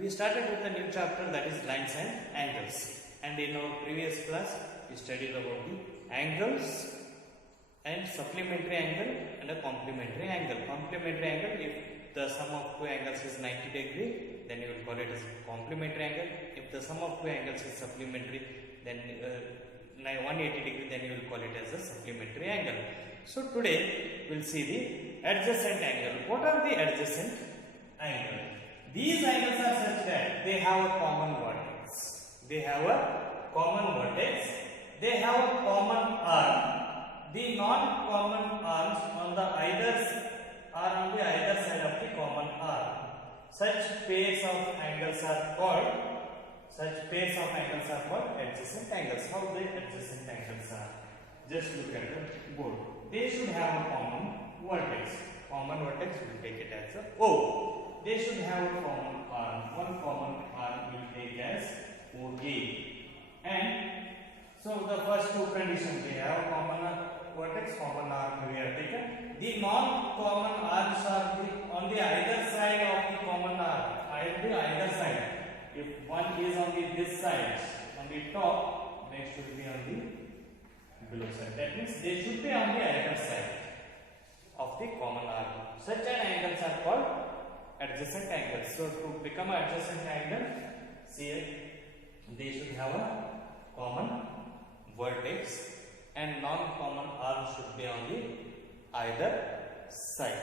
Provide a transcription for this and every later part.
we started with a new chapter, that is lines and angles. And in our previous class, we studied about the angles and supplementary angle and a complementary angle. Complementary angle, if the sum of two angles is 90 degree, then you will call it as complementary angle. If the sum of two angles is supplementary, then 180 degree, then you will call it as a supplementary angle. So today we will see the adjacent angle. What are the adjacent angle? These angles are such that they have a common vertex. They have a common vertex. They have a common arm. The non-common arms on the either side of the common arm. Such pairs of angles are called adjacent angles. How the adjacent angles are? Just look at the board. They should have a common vertex. Common vertex, we will take it as a O. They should have a common arm. One common arm we will take as OA. And so the first two conditions, they have a common vertex, common arm we have taken. The non-common arms are on the either side of the common arm. Either side. If one is on this side, on the top, next should be on the below side. That means they should be on the either side of the common arm. Such an angles are called adjacent angles. So to become an adjacent angle, see, they should have a common vertex and non-common arm should be on the either side.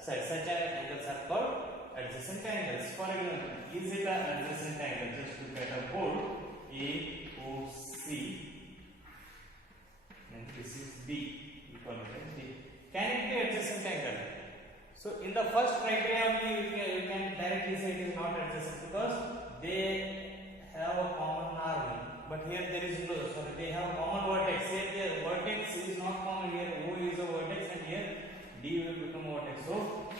Such an angles are called adjacent angles. For example, is it an adjacent angle? Just look at a board. AOC and this is B. We call it as B. Can it be adjacent angle? So in the first criteria only you can directly say it is not adjacent because they have a common arm. But here there is no, sorry, they have a common vertex. Here the vertex is not common. Here O is a vertex and here D will become a vertex. So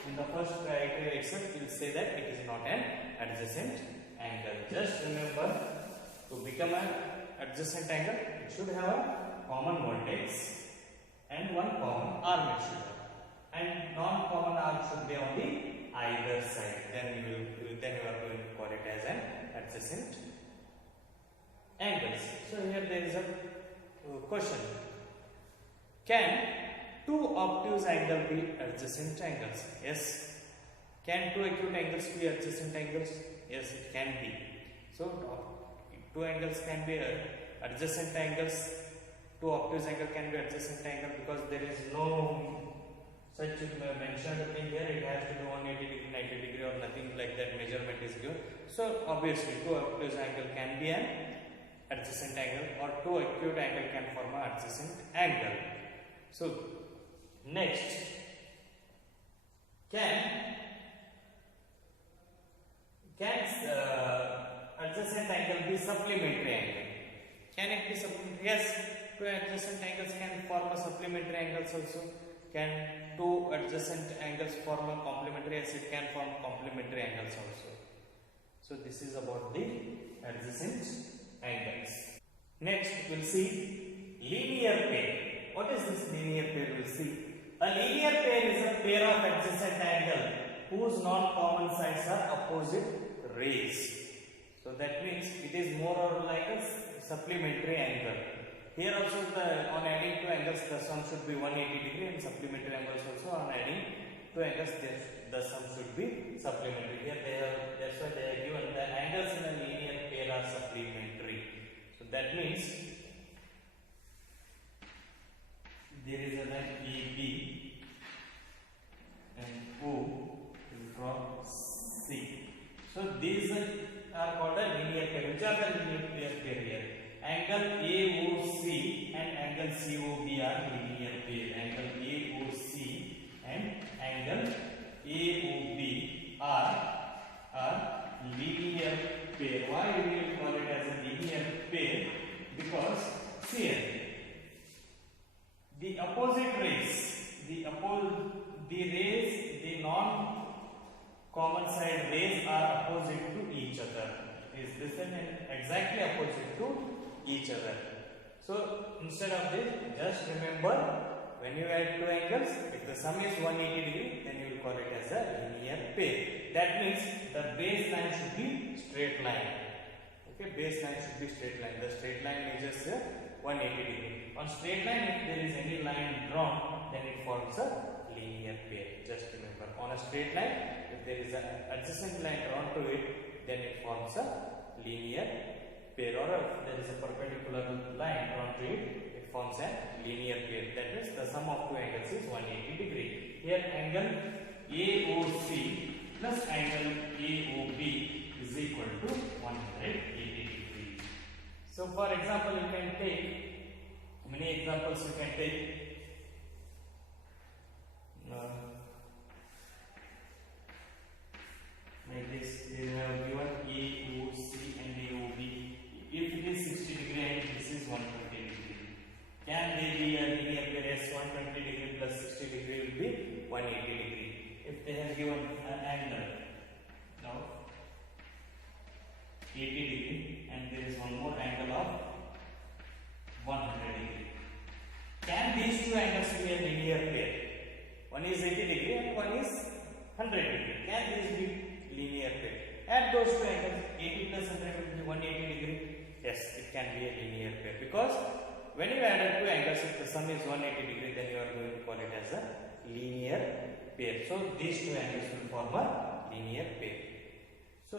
in the first criteria itself we will say that it is not an adjacent angle. Just remember, to become an adjacent angle, it should have a common vertex and one common arm it should have. And non-common arm should be on the either side. Then you are going to call it as an adjacent angles. So here there is a question. Can two obtuse angles be adjacent angles? Yes. Can two acute angles be adjacent angles? Yes, it can be. So two angles can be adjacent angles. Two obtuse angles can be adjacent angle because there is no such mentioned thing here. It has to be 180 degree, 90 degree or nothing like that measurement is given. So obviously two obtuse angle can be an adjacent angle or two acute angle can form an adjacent angle. So next, can adjacent angle be supplementary angle? Can it be supplementary? Yes, two adjacent angles can form a supplementary angles also. Can two adjacent angles form a complementary? Yes, it can form complementary angles also. So this is about the adjacent angles. Next we will see linear pair. What is this linear pair? We will see. A linear pair is a pair of adjacent angle whose non-common sides are opposite rays. So that means it is more or like a supplementary angle. Here also on adding two angles the sum should be 180 degree and supplementary angles also on adding two angles the sum should be supplementary. Here that's why they are given the angles in a linear pair are supplementary. So that means there is an AB and O will draw C. So these are called a linear pair. Which are the linear pair here? Angle AOC and angle COB are linear pair. Angle AOC and angle AOB are linear pair. Why we will call it as a linear pair? Because here the opposite rays, the non-common side rays are opposite to each other. Is this exactly opposite to each other? So instead of this, just remember when you add two angles, if the sum is 180 degree, then you will call it as a linear pair. That means the baseline should be straight line. Okay, baseline should be straight line. The straight line measures 180 degree. On straight line, if there is any line drawn, then it forms a linear pair. Just remember, on a straight line, if there is an adjacent line drawn to it, then it forms a linear pair. Or if there is a perpendicular line drawn to it, it forms a linear pair. That means the sum of two angles is 180 degree. Here angle AOC plus angle AOB is equal to 180 degree. So for example, you can take many examples. You can take like this. They have given AOC and AOB. If it is 60 degree and this is 120 degree, can they be a linear pair? Yes, 120 degree plus 60 degree will be 180 degree. If they have given an angle now 80 degree and there is one more angle of 100 degree, can these two angles be a linear pair? One is 80 degree and one is 100 degree. Can these be linear pair? Add those two angles, 80 plus 100 will be 180 degree. Yes, it can be a linear pair, because when you add two angles, if the sum is 180 degree, then you are going to call it as a linear pair. So these two angles will form a linear pair. So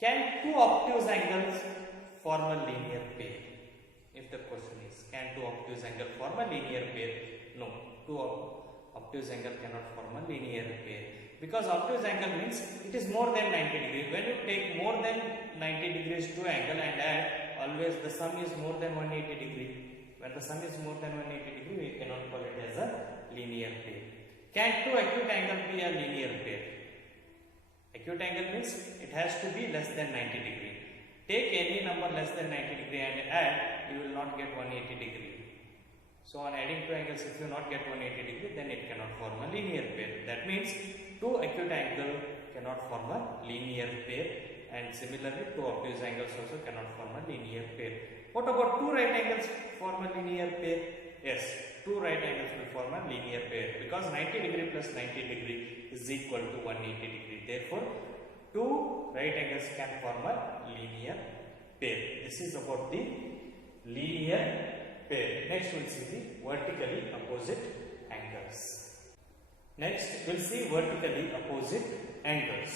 can two obtuse angles form a linear pair? If the question is, can two obtuse angles form a linear pair? No, two obtuse angle cannot form a linear pair, because obtuse angle means it is more than 90 degrees. When you take more than 90 degrees to angle and add, always the sum is more than 180 degree. When the sum is more than 180 degree, we cannot call it as a linear pair. Can two acute angles be a linear pair? Acute angle means it has to be less than 90 degree. Take any number less than 90 degree and add, you will not get 180 degree. So on adding two angles, if you not get 180 degree, then it cannot form a linear pair. That means two acute angles cannot form a linear pair, and similarly two obtuse angles also cannot form a linear pair. What about two right angles form a linear pair? Yes, two right angles will form a linear pair, because 90 degree plus 90 degree is equal to 180 degree. Therefore, two right angles can form a linear pair. This is about the linear pair. Next we will see the vertically opposite angles. Next we will see vertically opposite angles.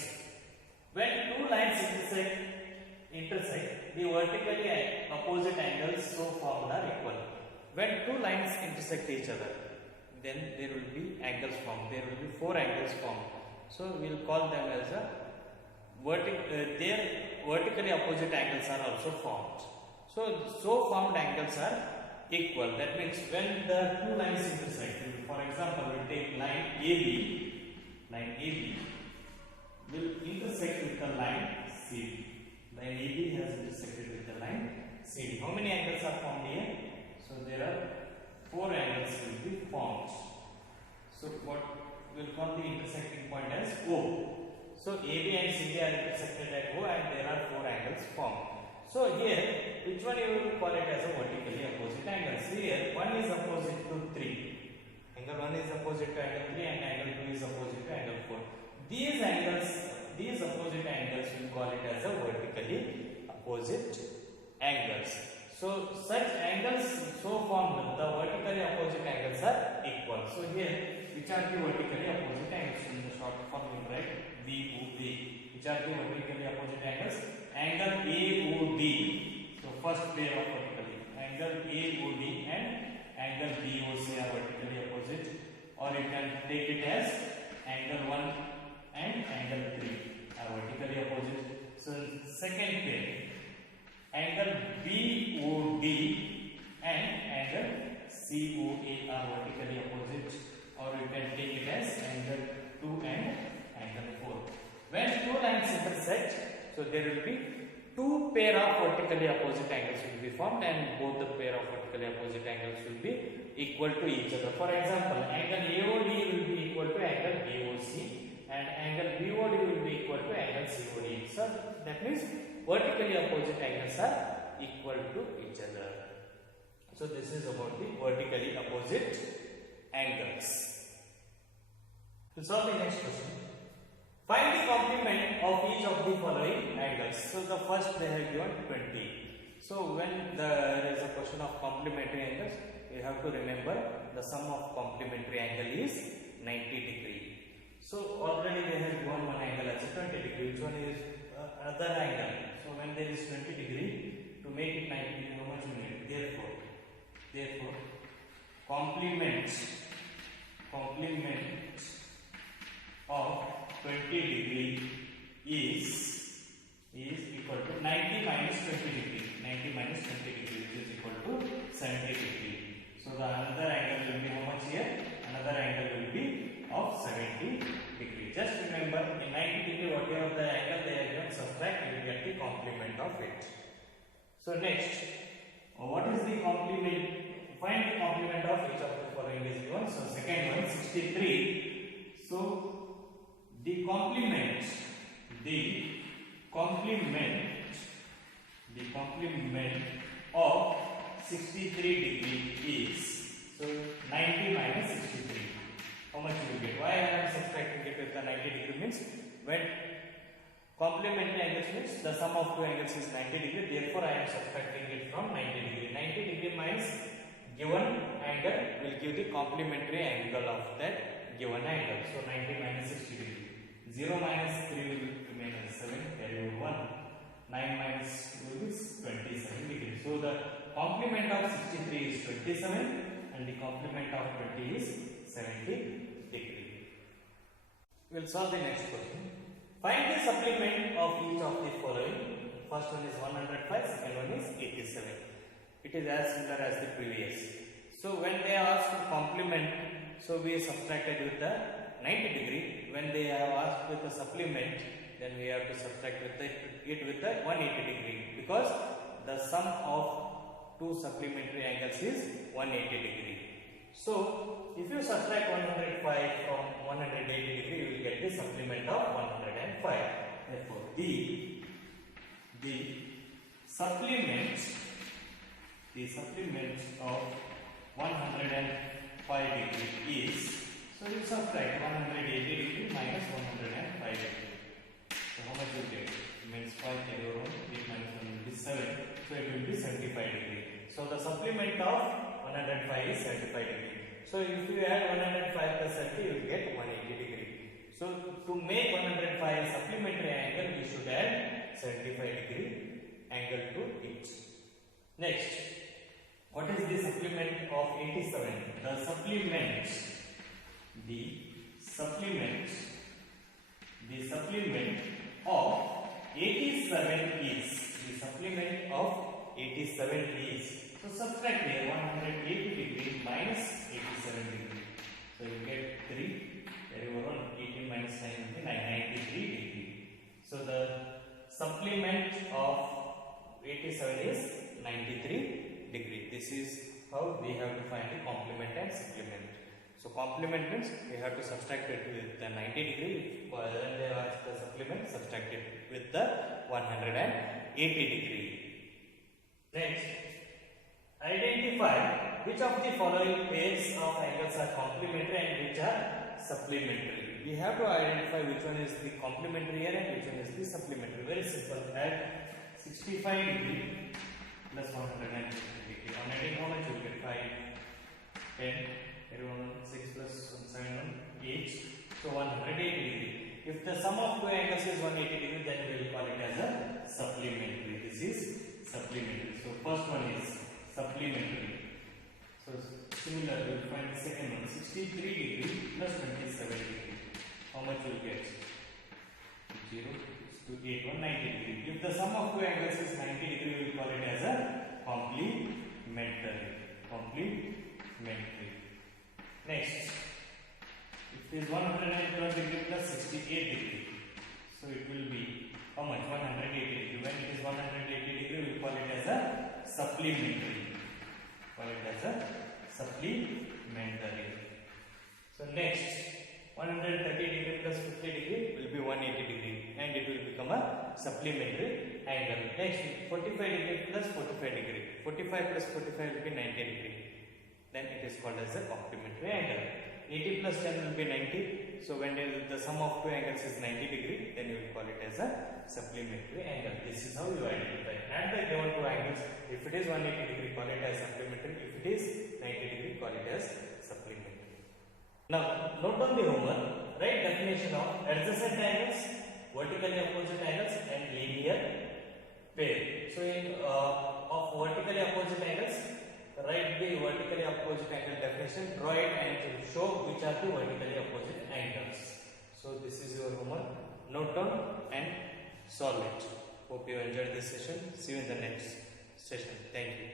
When two lines intersect, the vertically opposite angles so formed are equal. When two lines intersect each other, then there will be angles formed. There will be four angles formed. So we will call them as a their vertically opposite angles are also formed. So formed angles are equal. That means when the two lines intersect, for example, we take line AB will intersect with the line CD. Line AB has intersected with the line CD. How many angles are formed here? So there are four angles will be formed. So what we will call the intersecting point as O. So AB and CD are intersected at O, and there are four angles formed. So here, which one you will call it as a vertically opposite angles? Here, one is opposite to 3. Angle 1 is opposite to angle 3 and angle 2 is opposite to angle 4. These opposite angles, we call it as a vertically opposite angles. So such angles so formed, the vertically opposite angles are equal. So here, which are the vertically opposite angles? In the short form we write VOB. Which are the vertically opposite angles? Angle AOD. So first pair of vertically. Angle AOD and angle BOC are vertically opposite, or you can take it as angle 1 and angle 3 are vertically opposite. So second pair, angle BOD and angle COA are vertically opposite, or you can take it as angle 2 and angle 4. When two lines intersect, so there will be two pair of vertically opposite angles will be formed, and both the pair of vertically opposite angles will be equal to each other. For example, angle AOD will be equal to angle BOC, and angle BOD will be equal to angle COD. So that means vertically opposite angles are equal to each other. So this is about the vertically opposite angles. We'll solve the next question. Find the complement of each of the following angles. So the first they have given 20. So when there is a question of complementary angles, you have to remember the sum of complementary angle is 90 degree. So already they have given one angle as a 20 degree, which one is another angle. So when there is 20 degree, to make it 90 degree, how much you need? Therefore, complement of 20 degree is equal to 90 minus 20 degree. 90 minus 20 degree, which is equal to 70 degree. So the another angle will be how much here? Another angle will be of 70 degree. Just remember, in 90 degree, whatever the angle they are given, subtract, you will get the complement of it. So next, what is the complement? Find the complement of each of the following is given. So second one, 63. So the complement of 63 degree is, so 90 minus 63. How much you will get? Why I am subtracting it with the 90 degree means when complementary angles means the sum of two angles is 90 degree. Therefore, I am subtracting it from 90 degree. 90 degree minus given angle will give the complementary angle of that given angle. So 90 minus 60 degree. 0 minus 3 will remain as 7, carry over 1. 9 minus 2 is 27 degree. So the complement of 63 is 27 and the complement of 20 is 70 degree. We will solve the next question. Find the supplement of each of the following. First one is 105, second one is 87. It is as similar as the previous. So when they are asked to complement, so we subtracted with the 90 degree. When they have asked with the supplement, then we have to subtract with it with the 180 degree, because the sum of two supplementary angles is 180 degree. So if you subtract 105 from 180 degree, you will get the supplement of 105. Therefore, the supplement of 105 degree is, so you subtract 180 degree minus 105 degree. So how much you get? Means 5 carry over 8 minus 1 will be 7. So it will be 75 degree. So the supplement of 105 is 75 degree. So if you add 105 plus 70, you will get 180 degree. So to make 105 a supplementary angle, we should add 75 degree angle to it. Next, what is the supplement of 87? The supplement of 87 is, so subtract here 180 degree minus 87 degree. So you get 3, carry over 1, 18 minus 9 will be 93 degree. So the supplement of 87 is 93 degree. This is how we have to find the complement and supplement. So complement means we have to subtract it with the 90 degree. When they ask the supplement, subtract it with the 180 degree. Next, identify which of the following pairs of angles are complementary and which are supplementary. We have to identify which one is the complementary here and which one is the supplementary. Very simple. Add 65 degree plus 150 degree. On adding how much you will get? 5, 10, everyone 6 plus 7, 8. So 180 degree. If the sum of two angles is 180 degree, then we will call it as a supplementary. This is supplementary. So first one is supplementary. So similar, we will find the second one. 63 degree plus 27 degree. How much you will get? 0 to 8, 190 degree. If the sum of two angles is 90 degree, we will call it as a complementary. Next, if it is 112 degree plus 68 degree, so it will be how much? 180 degree. When it is 180 degree, we will call it as a supplementary. So next, 130 degree plus 50 degree will be 180 degree and it will become a supplementary angle. Next, 45 degree plus 45 degree. 45 45 plus 45 will be 90 degree. Then it is called as a complementary angle. 80 plus 10 will be 90. So when the sum of two angles is 90 degree, then you will call it as a supplementary angle. This is how you identify. Add the given two angles. If it is 180 degree, call it as supplementary. If it is 90 degree, call it as supplementary. Now, note on the homework. Write definition of adjacent angles, vertically opposite angles, and linear pair. So in of vertically opposite angles, write the vertically opposite angle definition, draw it and show which are the vertically opposite angles. So this is your homework. Note down and solve it. Hope you enjoyed this session. See you in the next session. Thank you.